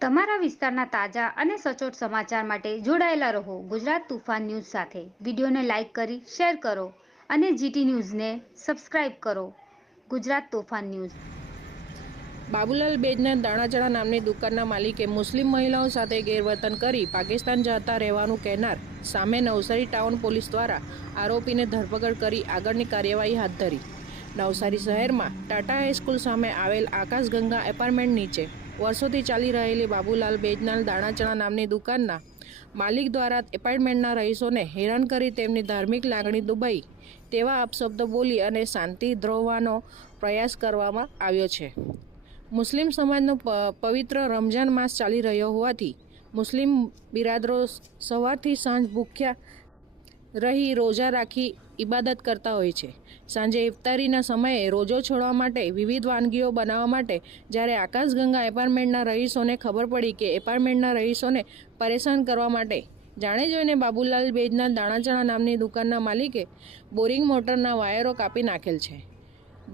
તમારા વિસ્તારના તાજા અને સચોટ સમાચાર માટે જોડાયેલા રહો ગુજરાત તુફાન ન્યૂઝ સાથે. વિડીયોને લાઇક કરી શેર કરો અને જીટી ન્યૂઝને સબસ્ક્રાઇબ કરો. ગુજરાત તોફાન ન્યૂઝ. બાબુલાલ બેજનાથ દાણાચણા નામની દુકાનના માલિકે મુસ્લિમ મહિલાઓ સાથે ગેરવર્તન કરી પાકિસ્તાન જતા રહેવાનું કહેનાર સામે નવસારી ટાઉન પોલીસ દ્વારા આરોપીને ધરપકડ કરી આગળની કાર્યવાહી હાથ ધરી. નવસારી શહેરમાં ટાટા હાઈસ્કૂલ સામે આવેલ આકાશગંગા એપાર્ટમેન્ટ નીચે વર્ષોથી ચાલી રહેલી બાબુલાલ બેજનાથ દાણાચણા નામની દુકાનના માલિક દ્વારા એપાર્ટમેન્ટના રહીશોને હેરાન કરી તેમની ધાર્મિક લાગણી દુભાઈ તેવા અપશબ્દો બોલી અને શાંતિ ધ્રોવવાનો પ્રયાસ કરવામાં આવ્યો છે. મુસ્લિમ સમાજનો પવિત્ર રમઝાન માસ ચાલી રહ્યો હોવાથી મુસ્લિમ બિરાદરો સવારથી સાંજ ભૂખ્યા રહી રોજા રાખી ઇબાદત કરતા હોય છે. સાંજે ઇફતારીના સમયે રોજો છોડવા માટે વિવિધ વાનગીઓ બનાવવા માટે જ્યારે આકાશગંગા એપાર્ટમેન્ટના રહીશોને ખબર પડી કે એપાર્ટમેન્ટના રહીશોને પરેશાન કરવા માટે જાણે જોઈને બાબુલાલ બેજનાથ દાણાચણા નામની દુકાનના માલિકે બોરિંગ મોટરના વાયરો કાપી નાખેલ છે.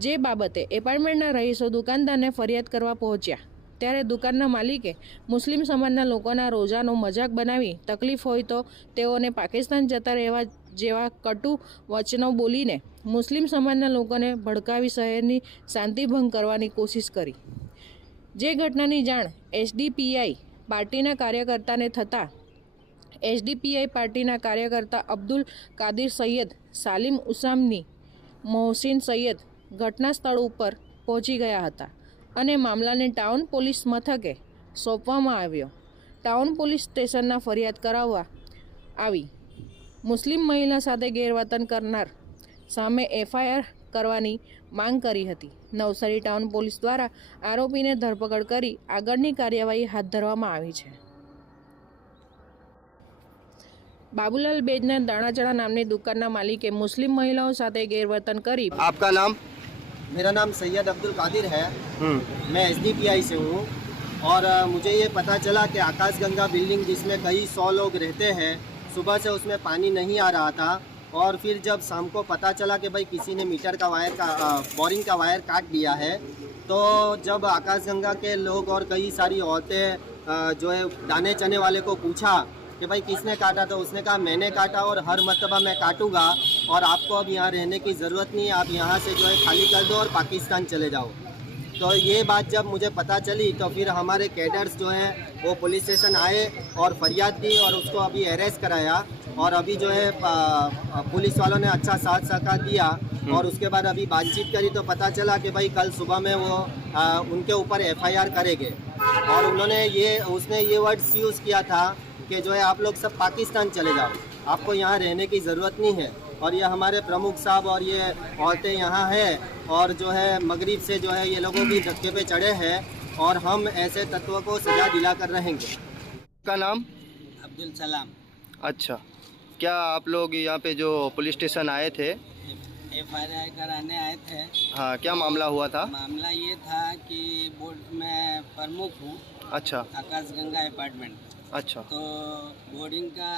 જે બાબતે એપાર્ટમેન્ટના રહીશો દુકાનદારને ફરિયાદ કરવા પહોંચ્યા ત્યારે દુકાનના માલિકે મુસ્લિમ સમાજના લોકોના રોજાનો મજાક બનાવી તકલીફ હોય તો તેઓને પાકિસ્તાન જતા રહેવા જેવા કટુ વચનો બોલીને મુસ્લિમ સમાજના લોકોને ભડકાવી શહેરની શાંતિભંગ કરવાની કોશિશ કરી. જે ઘટનાની જાણ એસડીપીઆઈ પાર્ટીના કાર્યકર્તાને થતાં એસડીપીઆઈ પાર્ટીના કાર્યકર્તા અબ્દુલ કાદિર સૈયદ, સાલિમ ઉસામની, મોહસિન સૈયદ ઘટના સ્થળ ઉપર પહોંચી ગયા હતા અને મામલાને ટાઉન પોલીસ મથકે સોંપવામાં આવ્યો. ટાઉન પોલીસ સ્ટેશનના ફરિયાદ કરાવવા આવી મુસ્લિમ મહિલા સાથે ગેરવર્તન કરનાર સામે એફઆઈઆર કરવાની માંગ કરી હતી. નવસારી ટાઉન પોલીસ દ્વારા આરોપીને ધરપકડ કરી આગળની કાર્યવાહી હાથ ધરવામાં આવી છે. બાબુલાલ બેજનાથ દાણાચણા નામની દુકાનના માલિકે મુસ્લિમ મહિલાઓ સાથે ગેરવર્તન કરી. आपका नाम? मेरा नाम सैयद अब्दुल कादिर है। मैं एसडीपीआई से हूँ और मुझे ये पता चला कि आकाशगंगा बिल्डिंग जिसमें कई 100 लोग रहते हैं, सुबह से उसमें पानी नहीं आ रहा था और फिर जब शाम को पता चला कि भाई किसी ने मीटर का वायर का बोरिंग का वायर काट दिया है, तो जब आकाशगंगा के लोग और कई सारी औरतें जो है दाने चने वाले को पूछा कि भाई किसने काटा, तो उसने कहा मैंने काटा और हर मरतबा मैं काटूंगा और आपको अब यहाँ रहने की ज़रूरत नहीं है, आप यहाँ से जो है खाली कर दो और पाकिस्तान चले जाओ। तो ये बात जब मुझे पता चली तो फिर हमारे कैडर्स जो हैं वो पुलिस स्टेशन आए और फरियाद दी और उसको अभी अरेस्ट कराया और अभी जो है पुलिस वालों ने अच्छा साथ सहकार दिया और उसके बाद अभी बातचीत करी तो पता चला कि भाई कल सुबह में वो उनके ऊपर एफआईआर करेंगे और उसने ये वर्ड्स यूज़ किया था कि जो है आप लोग सब पाकिस्तान चले जाओ, आपको यहाँ रहने की ज़रूरत नहीं है। और ये हमारे प्रमुख साहब और ये औरतें यहाँ हैं और जो है मगरिब से जो है ये लोगों भी धक्के पे चढ़े हैं और हम ऐसे तत्वों को सजा दिलाकर रहेंगे। का नाम? अब्दुल सलाम। अच्छा, क्या आप लोग यहाँ पे जो पुलिस स्टेशन आए थे? एफआईआर कराने आए थे। हाँ, क्या मामला हुआ था? मामला ये था कि बोर्ड में प्रमुख हूँ। अच्छा आकाशगंगा अपार्टमेंट। अच्छा। तो बोर्डिंग का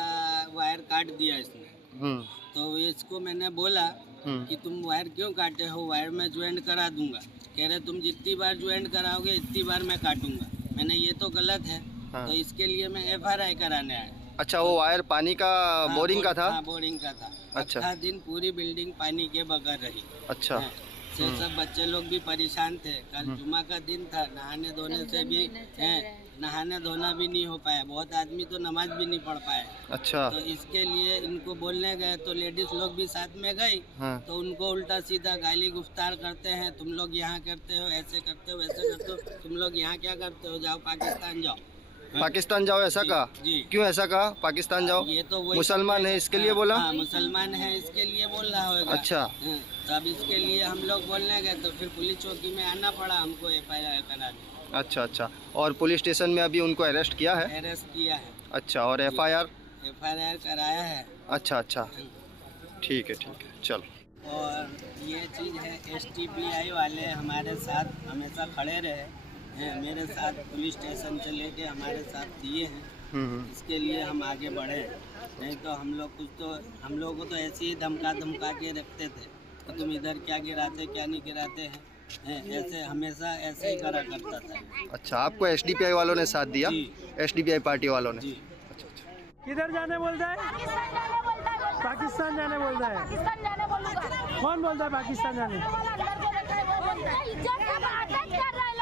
वायर काट दिया इसने। तो इसको मैंने बोला कि तुम वायर क्यों काटे हो, वायर मैं ज्वाइन करा दूंगा। कह रहे तुम जितनी बार ज्वाइन कराओगे इतनी बार मैं काटूंगा। मैंने ये तो गलत है। हाँ। तो इसके लिए मैं एफआईआर कराने आया। अच्छा, वो वायर पानी का बोरिंग का था? हाँ, बोरिंग का था। अच्छा। 8 दिन पूरी बिल्डिंग पानी के बगैर रही। अच्छा। सब बच्चे लोग भी परेशान थे। कल जुमा का दिन था, नहाने धोने से भी नहाने धोना भी नहीं हो पाया, बहुत आदमी तो नमाज भी नहीं पढ़ पाए। अच्छा। तो इसके लिए इनको बोलने गए तो लेडीज लोग भी साथ में गई। हाँ। तो उनको उल्टा सीधा गाली गुफ्तार करते हैं, तुम लोग यहाँ करते हो, ऐसे करते हो, वैसे करते हो, तुम लोग यहाँ क्या करते हो, जाओ पाकिस्तान जाओ। पाकिस्तान जाओ ऐसा कहा? जी। क्यों ऐसा कहा पाकिस्तान जाओ? ये तो वही मुसलमान है इसके लिए बोला? हाँ, मुसलमान है इसके लिए बोल रहा होगा। अच्छा। हाँ, तो अब इसके लिए हम लोग बोलने गए तो फिर पुलिस चौकी में आना पड़ा हमको एफआईआर कराने। अच्छा अच्छा। और पुलिस स्टेशन में अभी उनको अरेस्ट किया है? अरेस्ट किया है। अच्छा, और एफआईआर? एफआईआर कराया है। अच्छा अच्छा, ठीक है चलो। और ये चीज़ है, एसटीपीआई वाले हमारे साथ हमेशा खड़े रहे हैं, मेरे साथ पुलिस स्टेशन से लेके हमारे साथ दिए हैं। इसके लिए हम आगे बढ़े, नहीं तो हम लोगों को तो ऐसे ही धमका के रखते थे तो तुम इधर क्या गिराते क्या नहीं गिराते हैं। ऐसे हमेशा ऐसे ही करा करता था। अच्छा, आपको एसडीपीआई वालों ने साथ दिया? जी। एसडीपीआई पार्टी वालों ने? जी। किधर जाने बोलता है? पाकिस्तान जाने बोलता है। पाकिस्तान जाने बोलूंगा। कौन बोलता है पाकिस्तान जाने? अंदर जो रहता है वो बोलता है। इज्जत से बात कर रहा है